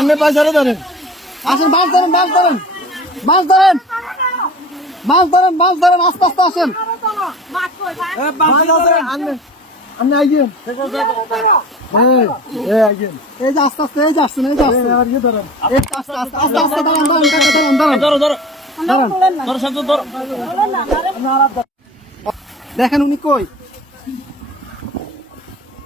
আপনি পয়সারে ধরেন। আসেন মাছ ধরেন মাছ ধরেন। মাছ ধরেন। মাছ ধরেন মাছ ধরেন আস্তে আস্তে আসেন। আপনি আপনি আইগেন এই, যে আস্তে আস্তে এই যে আসছেন এই যে আসছেন। আস্তে আস্তে আস্তে আস্তে দাঁড়ান দাঁড়ান দাঁড়ান দাঁড়ান ধরো ধরো। দাঁড়ান ধরো শান্ত ধরো। দেখেন উনি কই?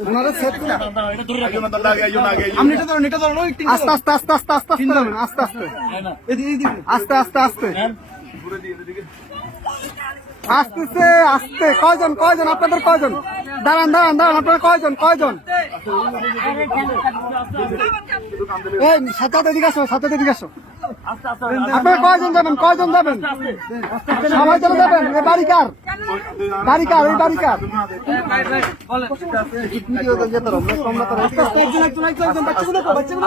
ওনারা আপনি এটা ধরুন এটা ধরুন আস্তে আস্তে আস্তে আস্তে আস্তে আস্তে ধরুন, আস্তে আস্তে। আস্তে আস্তে আস্তে আস্তে আস্তে। কয়জন কয়জন? আপনাদের কয়জন? দাঁড়ান দাঁড়ান দাঁড়ান আপনার কয়জন কয়জন? এই সাথে এদিকে আসো সাথে এদিকে আসো। আপনারা কয়জন যাবেন কয়জন যাবেন? সবাই চলে যাবেন এই বাড়ি কার? বাড়ি কার এই বাড়ি কার? একজন একজন একজন একজন বাচ্চাগুলো বাচ্চাগুলো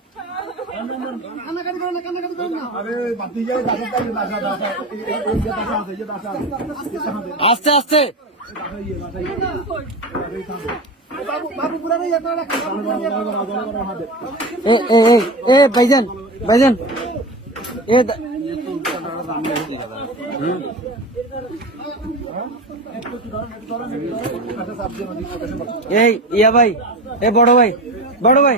আস্তে আস্তে। এ ভাইজান এ এই ইয়া ভাই এ বড় ভাই বড় ভাই।